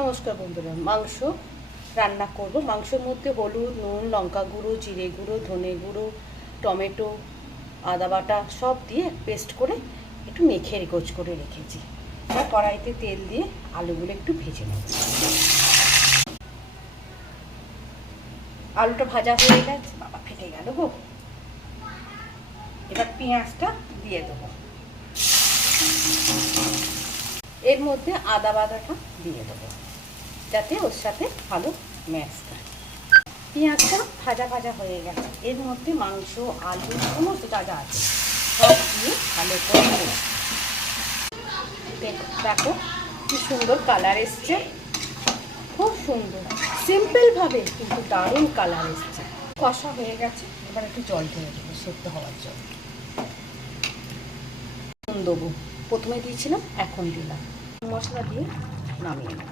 নমস্কার বন্ধুরা, মাংস রান্না করব। মাংসের মধ্যে হলুদ, নুন, লঙ্কা গুঁড়ো, জিরে গুঁড়ো, ধনে গুঁড়ো, টমেটো, আদা বাটা সব দিয়ে পেস্ট করে একটু মেখে গোছ করে রেখেছি। আর কড়াইতে তেল দিয়ে আলুগুলো একটু ভেজে নেব। আলুটা ভাজা হয়ে গেছে, বাবা ফেটে গেল গো। এবার পেঁয়াজটা দিয়ে দেবো। এর মধ্যে আদা বাটাটা দিয়ে দেবো যাতে ওর সাথে ভালো ম্যাচ থাকে। পেঁয়াজটা ভাজা ভাজা হয়ে গেছে, এর মধ্যে মাংস, আলু সমস্ত যা যা আছে সব দিয়ে ভালো করে নেব। দেখো কি সুন্দর কালার এসছে, খুব সুন্দর, সিম্পলভাবে কিন্তু দারুণ কালার এসছে। কষা হয়ে গেছে, এবার একটু জল ঢেলে দেবো সেদ্ধ হওয়ার জন্য। নুন দেবো, প্রথমে দিয়েছিলাম এখন দিলাম। মশলা দিয়ে নামিয়ে নেব।